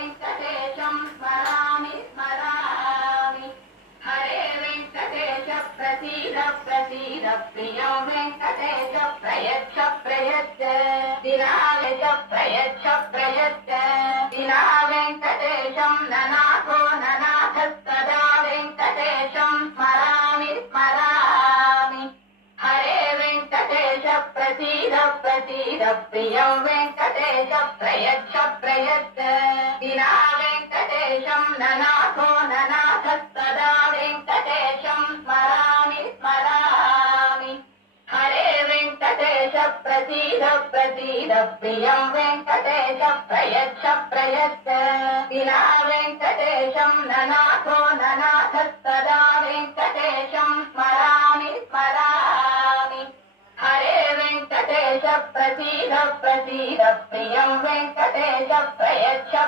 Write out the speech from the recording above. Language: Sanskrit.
वेङ्कटेशं स्मरामि स्मरामि हरे वेङ्कटेश प्रसीद प्रसीद प्रियं वेङ्कटेश प्रयच्छ प्रयच्छ दिनावेश प्रयच्छ प्रयच्छ दिना वेङ्कटेशं ननाथो ननाथस्तदा वेङ्कटेशं स्मरामि स्मरामि हरे वेङ्कटेश प्रसीद प्रसीद प्रियं वेङ्कटेश प्रयच्छ प्रयच्छ दिना वेङ्कटेशं ननाथो ननाथस्तदा वेङ्कटेशं स्मरामि स्मरामि हरे वेङ्कटेश प्रसीद प्रसीद प्रियं वेङ्कटेश प्रयच्छ प्रयच्छ दिना वेङ्कटेशं ननाथो ननाथस्तदा वेङ्कटेशं स्मरामि स्मरामि हरे वेङ्कटेश प्रसीद प्रसीद प्रियं वेङ्कटेश प्रयच्छ